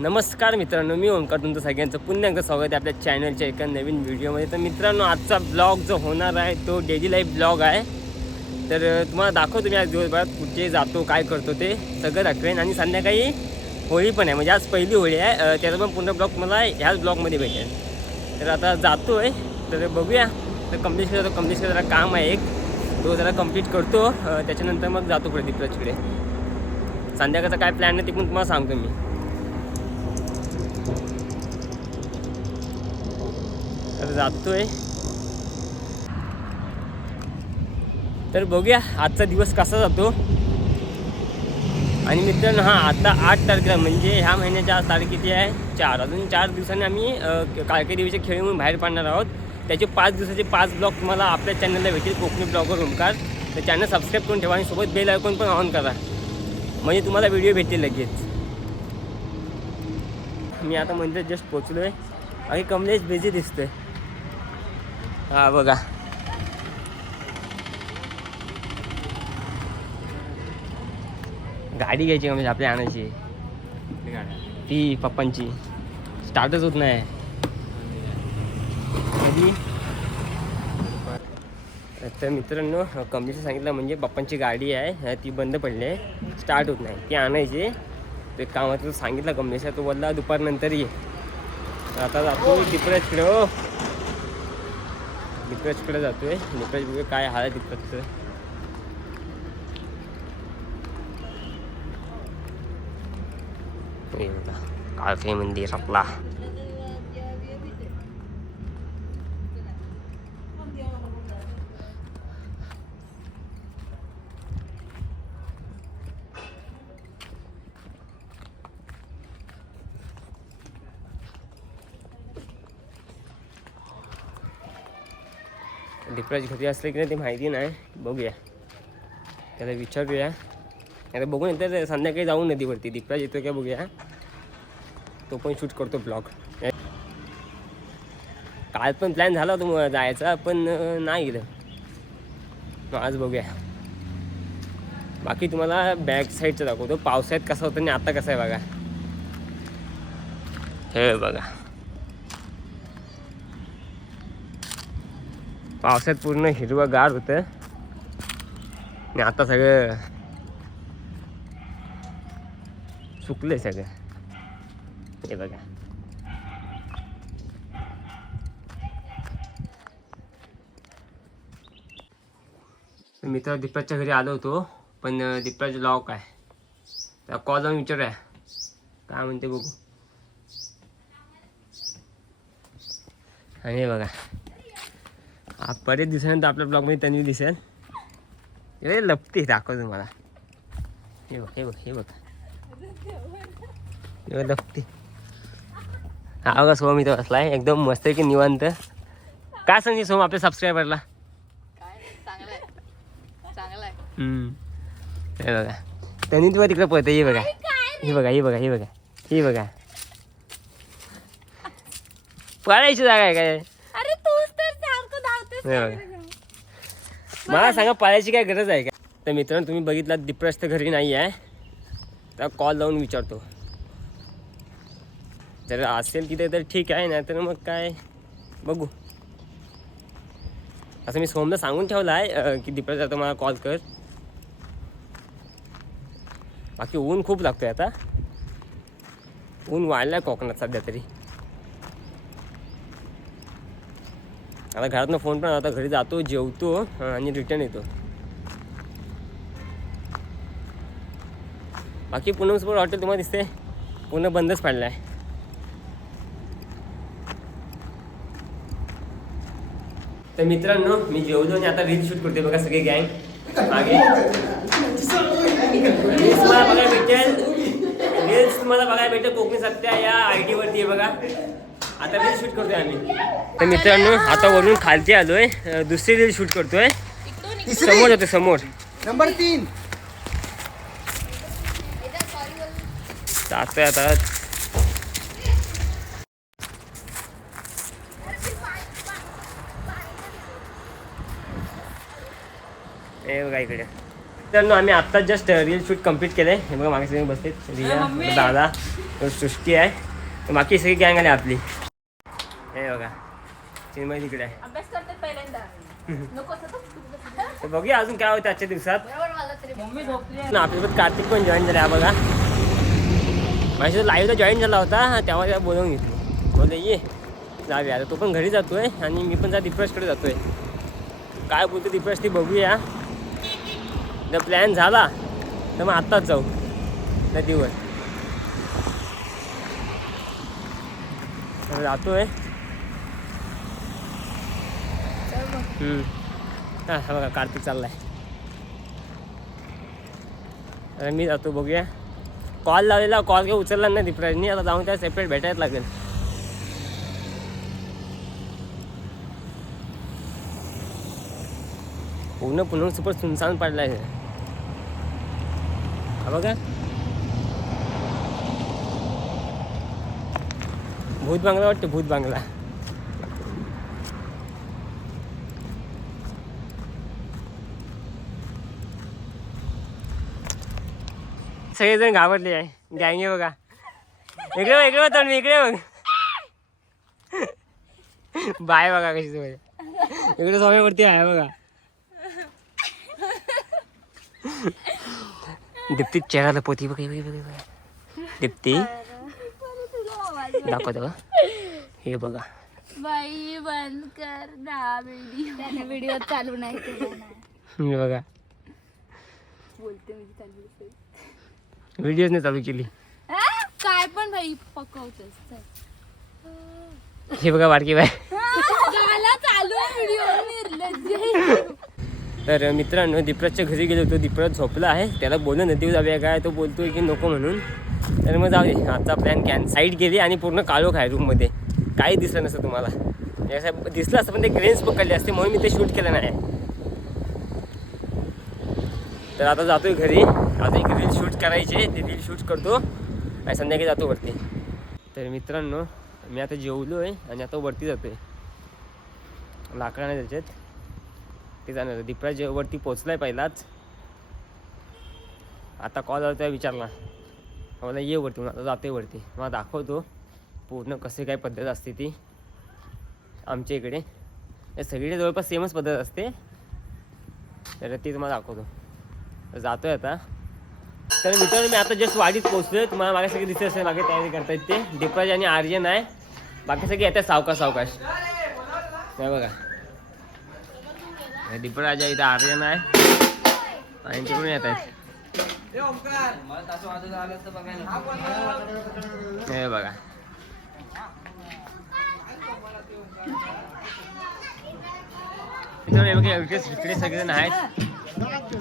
नमस्कार मित्रांनो मी ओंकार तुमचं सगळ्यांचं पुन्हा एकदा स्वागत आहे आपल्या चॅनलच्या एका नवीन व्हिडिओमध्ये तर मित्रांनो आजचा ब्लॉग जो होणार आहे तो डेली लाईफ ब्लॉग आहे. तर तुम्हाला दाखवतो मी आज दिवसभरात कुठे जातो काय करतो ते सगळं दाखवेन. आणि संध्याकाळी होळी पण आहे म्हणजे आज पहिली होळी आहे. त्याचा पण पूर्ण ब्लॉग तुम्हाला ह्याच ब्लॉगमध्ये भेटेल. तर आता जातो आहे तर बघूया. तर कंप्लीट करतो कंप्लीट जरा काम आहे एक. तो जरा कंप्लीट करतो. त्याच्यानंतर मग जातो प्रदीप संध्याकाळचा काय प्लॅन आहे ते पण तुम्हाला सांगतो मी. तर जातोय. तर बघूया आजचा दिवस कसा जातो. आणि मित्रांनो हां आता आठ तारखेला म्हणजे ह्या महिन्याच्या आज तारीख किती आहे? चार. अजून चार दिवसांनी आम्ही अ, काळके देवीचे खेळ म्हणून बाहेर पडणार आहोत. त्याचे पाच दिवसाचे पाच ब्लॉग तुम्हाला आपल्या चॅनलला भेटेल कोकणी ब्लॉगवर ओमकार तर चॅनल सबस्क्राईब करून ठेवा आणि सोबत बेल आयकॉन पण ऑन करा. म्हणजे तुम्हाला व्हिडिओ भेटेल लगेच. मी आता मंदिरात जस्ट पोचलो आहे आणि कमलेश बिझी दिसतोय. हा बघा. गाडी घ्यायची म्हणजे आपल्या आणायची? ती पप्पांची. स्टार्टच होत नाही. कधी? तर मित्रांनो कंपनीचं सांगितलं म्हणजे पप्पांची गाडी आहे ती बंद पडली आहे. स्टार्ट होत नाही. ती आणायची. ते कामाचं सांगितलं कंपनीचा तो बोलला दुपारनंतर ये. आता जातो डिप्रेसकडे हो. डिप्रेसकडे जातोय. डिप्रेस बघू काय हाल आहे दिक्कत हे मंदिर आपला. डिप्रेस घरी असले की नाही ते माहिती नाही. बघूया. त्याला विचारूया. आता बघून येतं संध्याकाळी जाऊ नदीवरती. डिप्रेस येतो का बघूया. तो पण शूट करतो ब्लॉग. काल पण प्लॅन झाला होता मग जायचा पण नाही गेलं. मग आज बघूया. बाकी तुम्हाला बॅक साईडचं दाखवतो. पावसाळ्यात कसा होता आणि आता कसं आहे बघा. हे बघा. पावसात पूर्ण हिरवं गार होतं. आणि आता सगळं सुकले सगळं. हे बघा. मित्र दीपराजच्या घरी आलो होतो पण दीपराज लॉक आहे. त्या कॉल जाऊन विचारूया. काय म्हणते बघू. आणि हे बघा. बरेच दिवसानंतर आपल्या ब्लॉगमध्ये तन्वी दिसेल. हे लपते दाखव तुम्हाला. हे बघ हे बघ हे बघ. हे लपते. हा बघा सोम इथं बसलाय. एकदम मस्त आहे की निवांत. काय सांगते सोम आपल्या सबस्क्रायबरला हे बघा. त्यांनी तुम्हाला तिकडे पळते हे बघा. हे बघा हे बघा हे बघा. हे बघा. पळायची जागा आहे काय अरे तूच तर सारखं धावतेस हे बघा मला सांगा पाळायची काय गरज आहे का? तर मित्रांनो तुम्ही बघितलात डिप्रेस तर घरी नाही आहे तर कॉल लावून विचारतो. जर असेल तिथे तर ठीक आहे नाही तर मग काय? बघू. असं मी सोमला सांगून ठेवलं आहे की डिप्रेस आता मला कॉल कर. बाकी ऊन खूप लागतोय आता. ऊन वाढलाय कोकणात सध्या तरी. आता घरातनं फोन पण आता घरी जातो जेवतो आणि रिटर्न येतो. बाकी पुन्हा स्पोर्ट हॉटेल तुम्हाला दिसते पुन्हा बंदच पडलं आहे तर मित्रांनो मी जेवलो आणि आता रील शूट करते बघा सगळे गँग मागे. रील्स तुम्हाला बघायला भेटेल. रील्स तुम्हाला बघायला भेटेल. कोकणी सत्या या आय टीवरती आहे बघा. आता रील शूट करतोय आम्ही. तर मित्रांनो आता वरून खालती आलोय. अं, दुसरी रील शूट करतोय. समोर होते समोर. नंबर तीन. जातोय आता. हे बघा इकडे. तर आम्ही आत्ता जस्ट रील शूट कंप्लीट केलंय. हे बघा मागे सगळे बसलेत. रिया दादा सृष्टी आहे. बाकी सगळी गँग आली आपली. हे बघा. चिन्मय तिकडे आहे. अभ्यास करतात पहिल्यांदा. नको तर. बघूया अजून काय होतं आजच्या दिवसात. बरोबर मला तरी मम्मी झोपली ना आपल्यासोबत कार्तिक पण जॉईन झाला हा बघा. माझ्या लाईव्हला जॉईन झाला होता. तेव्हा त्याला बोलवून घेतली. बोलले ये जाऊया आता तो पण घरी जातोय आणि मी पण त्या दीपराजकडे जातोय. काय बोलतो दीपराज ती बघूया. जर प्लॅन झाला. तर मग आत्ताच जाऊ. नदीवर. जातोय. हां हा बघा कार्तिक चाललाय. अरे मी जातो बघूया. कॉल लावलेला कॉल काही उचलला नाही दीपराजनी आता जाऊन त्या सेपरेट भेटायला लागेल. पूर्ण पुन्हा सुपर सुनसान पडलाय आहे बघा. भूत बांगला वाटतं भूत बांगला. सगळेजण घाबरले आहे. गँगे बघा. इकडे बघ इकडे बघ तोंड इकडे बघ. बाय बघा कशी तुम्ही. इकडे स्वामीवरती आहे बघा. दीप्ती चेहरा लपवती बघ बघ. दीप्ती. दाखवतो का हे बघा. बाई बंद कर ना व्हिडिओ व्हिडिओ चालू नाही बघा. बोलते म्हणजे चालू. व्हिडिओच नाही चालू केली. काय पण बाई पकवतोस हे बघा बारकी बाय गाला चालू आहे व्हिडिओ तर मित्रांनो दीपराजच्या घरी गेलो होतो. दीपराज झोपला आहे. त्याला बोललो नदीवर जाऊया काय तो बोलतोय की नको म्हणून. तर मग जाऊ दे आजचा प्लॅन कॅन साईड गेली आणि पूर्ण काळोख आहे रूममध्ये काही दिसलं नसतं तुम्हाला. असं दिसलं असतं पण ते ग्रेन्स पकडले असते. म्हणून मी ते शूट केलं नाही. तर आता जातोय घरी. आता एक रील शूट करायचे ते रील शूट करतो. आणि संध्याकाळी जातो वरती. तर मित्रांनो मी आता जेवलो आहे आणि आता वरती जातो आहे लाकडा नाही त्याच्यात ते जाणार जे वरती पोचलाय पहिलाच. आता कॉल आला तेव्हा विचारला. मला ये वरती. मग आता जाते वरती. मला दाखवतो. पूर्ण कसे काय पद्धत असते ती. आमच्या इकडे. सगळीकडे जवळपास सेमच पद्धत असते. तर ती तुम्हाला दाखवतो. जातो आहे आता. तर मित्रांनो मी आता जस्ट वाडीत पोहोचलोय. तुम्हाला मागे सगळे दिसत असेल मागे तयारी करतायत ते. दीपराज आणि आर्यन आहे. बाकी सगळे येतात सावकाश सावकाश. हे बघा. हे दीपराज आहे इथं आर्यन आहे. आणि तिकडून येत आहेत. हे बघा. मित्रांनो, हे बघा इकडे सगळेजण आहेत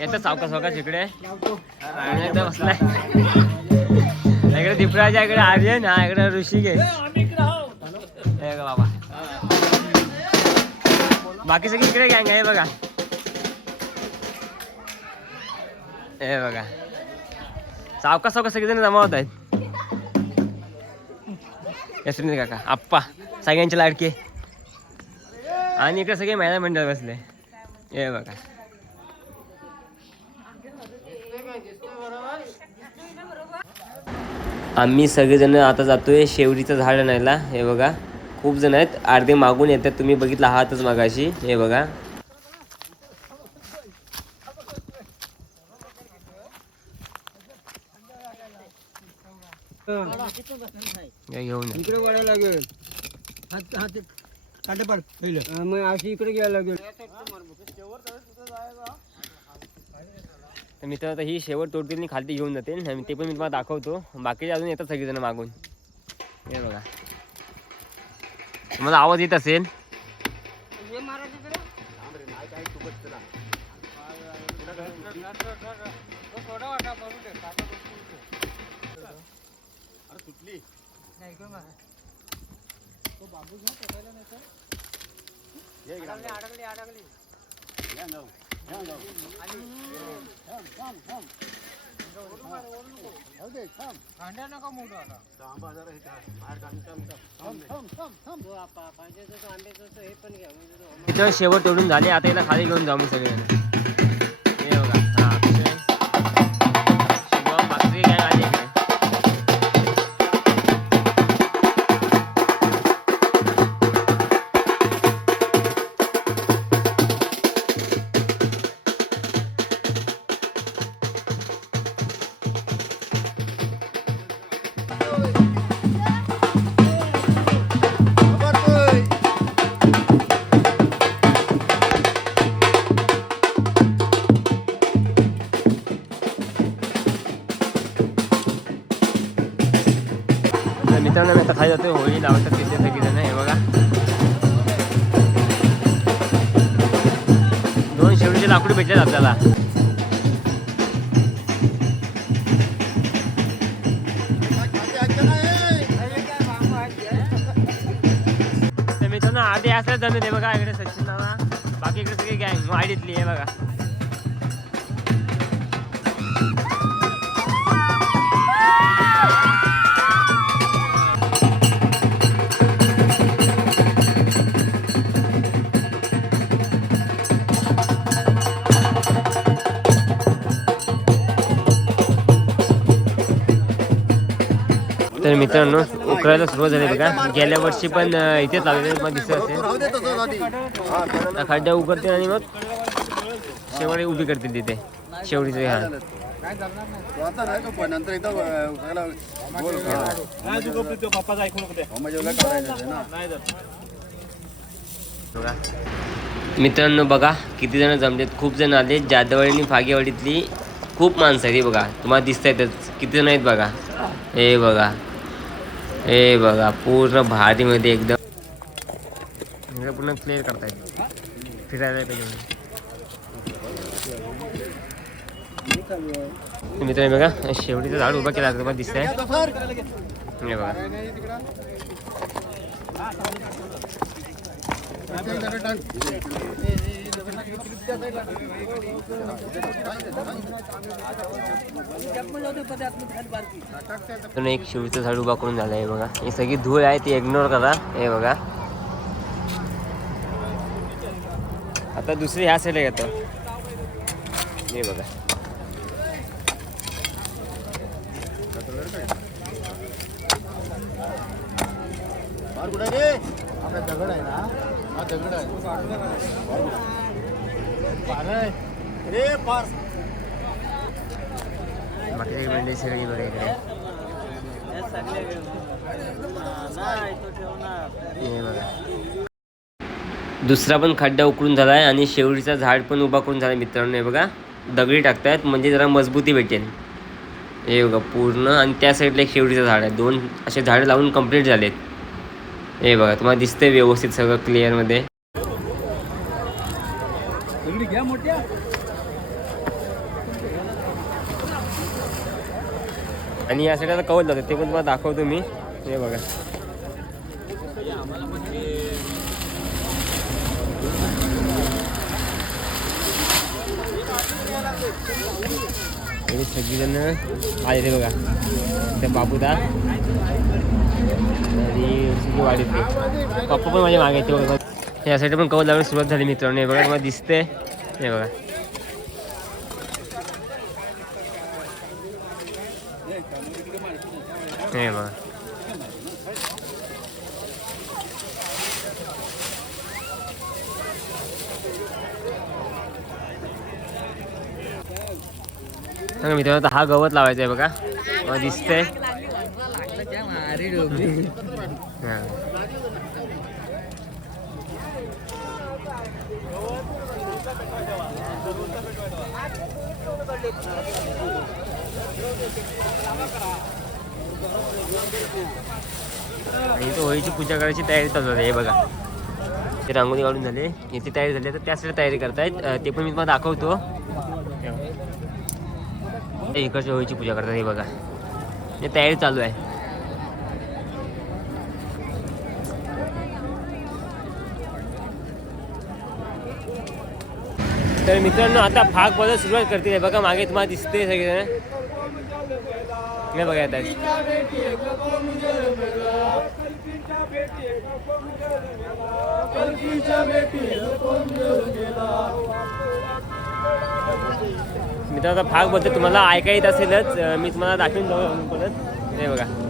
येतात सावकाश सावकाश इकडे. इथं बसलाय. इकडे दीपराज आहे इकडे आर्यन हा इकडे ऋषिकेश. बाबा. बाकी सगळी इकडे गँग आहे बघा. हे बघा. सावकाश सावकाश सगळेजण जमा होत आहेत. यशवंत काका आप्पा सगळ्यांचे लाडके. आणि इकडे सगळे महिला मंडळ बसले. हे बघा. आम्ही सगळेजण आता जातोय शेवरीचं झाड आणायला हे बघा खूप जण आहेत. अर्धे मागून येतात. तुम्ही बघितलं आहातच मागाशी. हे बघा. घेऊन. इकडे वळायला लागेल. हात हात काटे पड पहिलं. मग अशी इकडे घ्यायला लागेल. तर मित्र आता ही शेवट तोडतील आणि खालती घेऊन जाते आणि ते पण मी तुम्हाला दाखवतो. बाकीचे अजून येतात सगळेजण मागून. हे बघा. तुम्हाला आवाज येत असेल? इथं शेवट तोडून झाले आता याला खाली घेऊन जाऊ मी सगळेजण. हे बघा. कथा जाते होळी लावतात तिथे सगळीजण हे बघा दोन शेवटीचे लाकूड भेटले आपल्याला तर मित्रांनो आधी असं जमीन आहे बघा इकडे सचिन बाकी इकडे सगळी गँग वाडीतली आहे बघा. तर मित्रांनो उकरायला सुरुवात झाली बघा. गेल्या वर्षी पण इथेच लागले मग दिसत असेल खड्ड्या उकरते आणि मग शेवटी उभी करतील तिथे. शेवटीचे हा. मित्रांनो बघा किती जण जमलेत. खूप जण आले जादवाडी आणि फागेवाडीतली खूप माणसं आहेत बघा. तुम्हाला दिसत आहेत किती जण आहेत बघा? हे बघा. हे बघा पूर्ण भारीमध्ये एकदम. म्हणजे पूर्ण क्लिअर करतायत फिरायला पाहिजे. मित्रांनो बघा शेवटीचं झाड उभं केलं तुम्हाला दिसतंय. हे बघा. पण एक शिवचं झाड उभा करून झालं आहे बघा. ही सगळी धूळ आहे ती इग्नोर करा. हे बघा. आता दुसरी ह्या साईडला येतो. हे बघा. दगड आहे ना? हा दगड आहे. बाकी सगळी मंडळी सगळी बघा इकडे. हे बघा. दुसरा पण खड्डा उकळून झाला आहे आणि शेवटीचा झाड पण उभा करून झाला मित्रांनो हे बघा. दगडी टाकतायत म्हणजे जरा मजबूती भेटेल. हे बघा पूर्ण. आणि त्या साईडला एक शेवटीचं झाड आहे. दोन असे झाडं लावून कंप्लीट झालेत. हे बघा तुम्हाला दिसतंय व्यवस्थित सगळं क्लिअरमध्ये घ्या मोठ्या. आणि या साईडला कवच जातं ते पण तुम्हाला दाखवतो मी. हे बघा. सगळीजण आले ते बघा. त्या बाबूदा आणि सगळी पप्पा पण माझ्या मागे ते बघा. यासाठी पण कवच लावण्यास सुरुवात झाली मित्रांनो. हे बघा तुम्हाला दिसते हे बघा. हे बघा. सांगा मित्रांनो आता हा गवत लावायचा आहे बघा. दिसतंय. इथं होळीची पूजा करायची तयारी चालू आहे हे बघा. ते रांगोळी काढून झाले. इथे तयारी झाली तर त्यासाठी तयारी करतायत. ते पण मी तुम्हाला दाखवतो. इकडच्या होळीची पूजा करतात हे बघा. तयारी चालू आहे. तर मित्रांनो आता भाग बदल सुरुवात करते बघा मागे तुम्हाला दिसते सगळेजण. नाही बघा आता. मित्रांनो आता भागबद्दल तुम्हाला ऐका येत असेलच मी तुम्हाला दाखवून जाऊ परत. नाही बघा.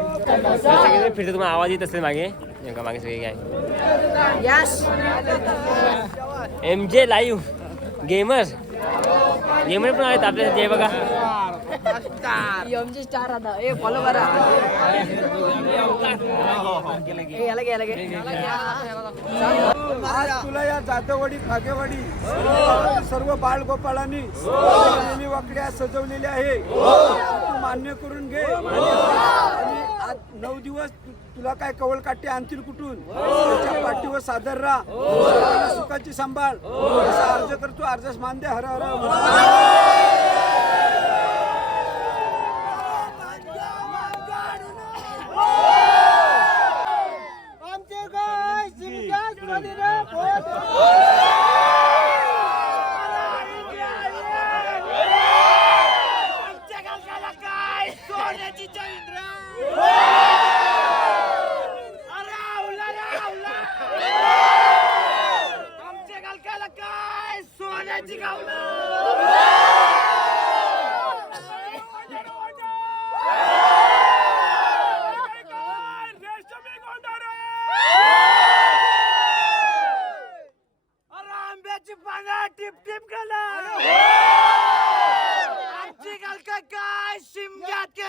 फिरतो तुम्हाला आवाज येत असेल मागे हे बघा, मागे सगळे काय एम जे लाईव्ह गेमर गेमर पण आहेत आपल्यासाठी हे बघा एमजी स्टार आता ए फॉलो करा ए याला घे याला घे आज तुला या जातवाडी खागेवाडी सर्व बाळगोपाळांनी वाकड्या सजवलेल्या आहे तू मान्य करून घे आणि आज नऊ दिवस तुला काय कवळ काटे आणतील कुठून त्याच्या पाठीवर सादर राहा सुखाची सांभाळ असा अर्ज करतो अर्जस मान दे हर हर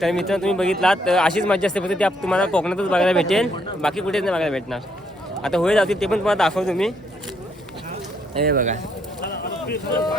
तर मित्रांनो तुम्ही बघितलात तर अशीच मजा असते फक्त ते तुम्हाला कोकणातच बघायला भेटेल बाकी कुठेच नाही बघायला भेटणार. आता होय जातील ते पण तुम्हाला दाखवतो मी. हे बघा हे बघा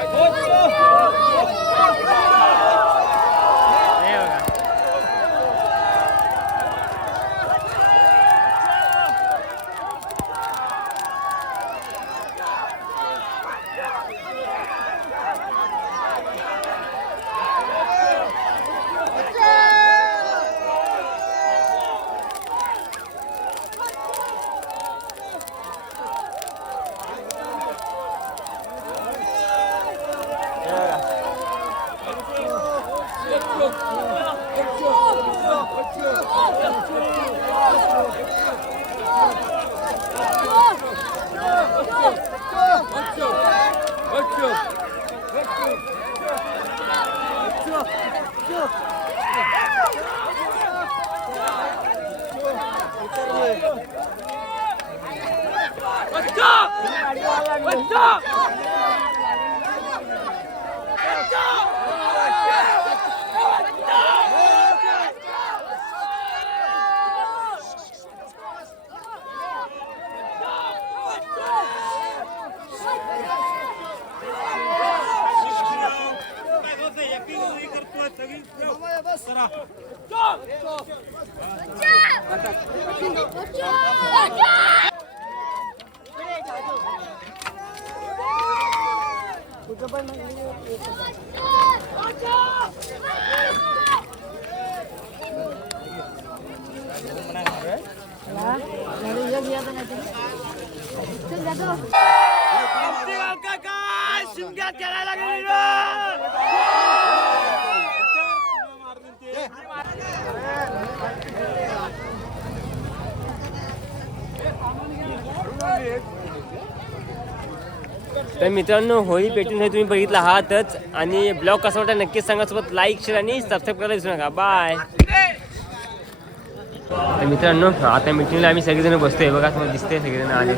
तर मित्रांनो होळी पेटून हे तुम्ही बघितला आहातच आणि ब्लॉग कसा वाटला नक्कीच सांगा सोबत लाईक शेअर आणि सबस्क्राईब करायला विसरू नका. बाय तर मित्रांनो आता मिटिंगला आम्ही सगळेजण बसतोय. बघा तुम्हाला दिसते सगळेजण आले.